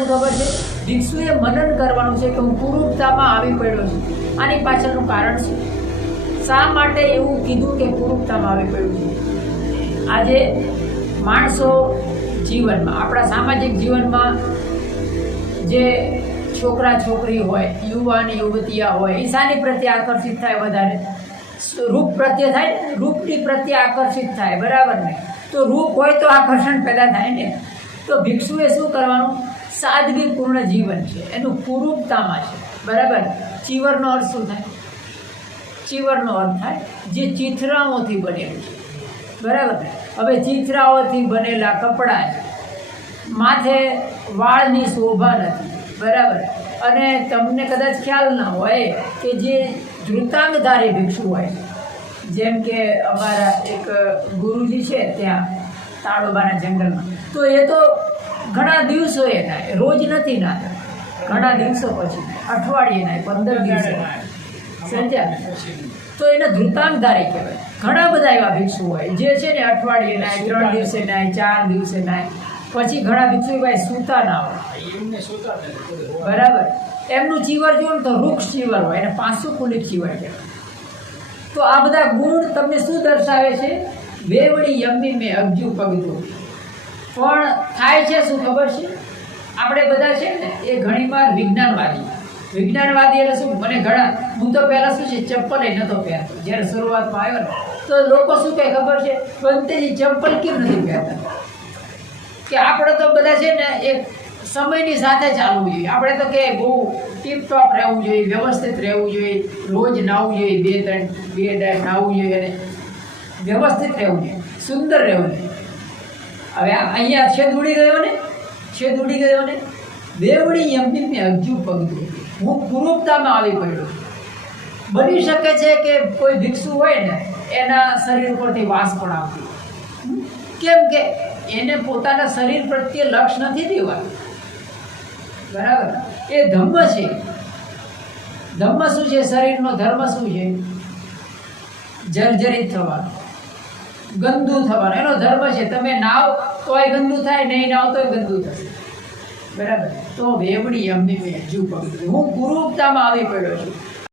શું ખબર છે? ભિક્ષુએ મનન કરવાનું છે કે હું કુરૂપતામાં આવી પડ્યો છું. આની પાછળનું કારણ શું? શા માટે એવું કીધું કે કુરૂપતામાં આવી પડ્યું છે? આજે માણસો જીવનમાં, આપણા સામાજિક જીવનમાં જે છોકરા છોકરી હોય, યુવાન યુવતીયા હોય, એ શાની પ્રત્યે આકર્ષિત થાય વધારે? રૂપ પ્રત્યે થાય ને, રૂપની પ્રત્યે આકર્ષિત થાય, બરાબર ને? તો રૂપ હોય તો આકર્ષણ પેદા થાય ને. તો ભિક્ષુએ શું કરવાનું? સાદગીપૂર્ણ જીવન છે, એનું કુરૂપતામાં છે, બરાબર? ચીવરનો અર્થ શું થાય? ચીવરનો અર્થ થાય જે ચીથરાઓથી બનેલું છે, બરાબર? હવે ચીથરાઓથી બનેલા કપડાં છે, માથે વાળની શોભા નથી, બરાબર? અને તમને કદાચ ખ્યાલ ના હોય કે જે ધૃતાંગધારી ભિક્ષુ હોય, જેમ કે અમારા એક ગુરુજી છે ત્યાં તાળોબાના જંગલમાં, તો એ તો ઘણા દિવસો એ થાય, રોજ નથી નાતા, ઘણા દિવસો પછી, અઠવાડિયે નાય, 15 દિવસે, સમજ્યા? તો એને ધૃતાંગધારી કહેવાય. ઘણા બધા એવા ભિક્ષુ હોય જે છે ને અઠવાડિયે નાય, 3 દિવસે નાય, 4 દિવસે નાય, પછી ઘણા ભિક્ષુ ભાઈ સૂતા ના હોય, બરાબર? એમનું ચીવર જો ને તો વૃક્ષ ચીવર હોય, એને પાંસુ કુલિક ચીવર કહેવાય. તો આ બધા ગુણ તમને શું દર્શાવે છે? વેવડી યમ્મી મેં અબજુ પગતું. પણ થાય છે શું ખબર છે? આપણે બધા છે ને એ ઘણીવાર વિજ્ઞાનવાદી એટલે શું? મને ઘણા, હું તો પહેલાં શું છે, ચપ્પલ એ નહોતો પહેરતો જ્યારે શરૂઆતમાં આવ્યો ને, તો લોકો શું કહે ખબર છે? બંતેજી ચપ્પલ કેમ નથી પહેરતા? કે આપણે તો બધા છે ને એક સમયની સાથે ચાલવું જોઈએ. આપણે તો કે બહુ ટીપટોપ રહેવું જોઈએ, વ્યવસ્થિત રહેવું જોઈએ, રોજ નાહવું જોઈએ, 2 ટાઈમ નાહવું જોઈએ, અને વ્યવસ્થિત રહેવું જોઈએ, સુંદર રહેવું જોઈએ. હવે અહીંયા છેદ ઉડી ગયો ને, બેવડી યમ્મી મેં અજુ પગતું, હું કુરૂપતામાં આવી પડ્યો. બની શકે છે કે કોઈ ભિક્ષુ હોય ને એના શરીર ઉપરથી વાસ પણ આવતી, કેમ કે એને પોતાના શરીર પ્રત્યે લક્ષ નથી દેવાનું, બરાબર? એ ધમ્મ છે. ધમ્મ શું છે? શરીરનો ધર્મ શું છે? જર્જરિત થવાનો, ગંદુ થવાનો, એનો ધર્મ છે. તમે નાવ તોય ગંદુ થાય, નહીં નાવ તોય ગંદુ થશે, બરાબર? તો વેવડી અમ્મી મેં હજુ પગતું, હું કુરૂપતામાં આવી પડ્યો છું.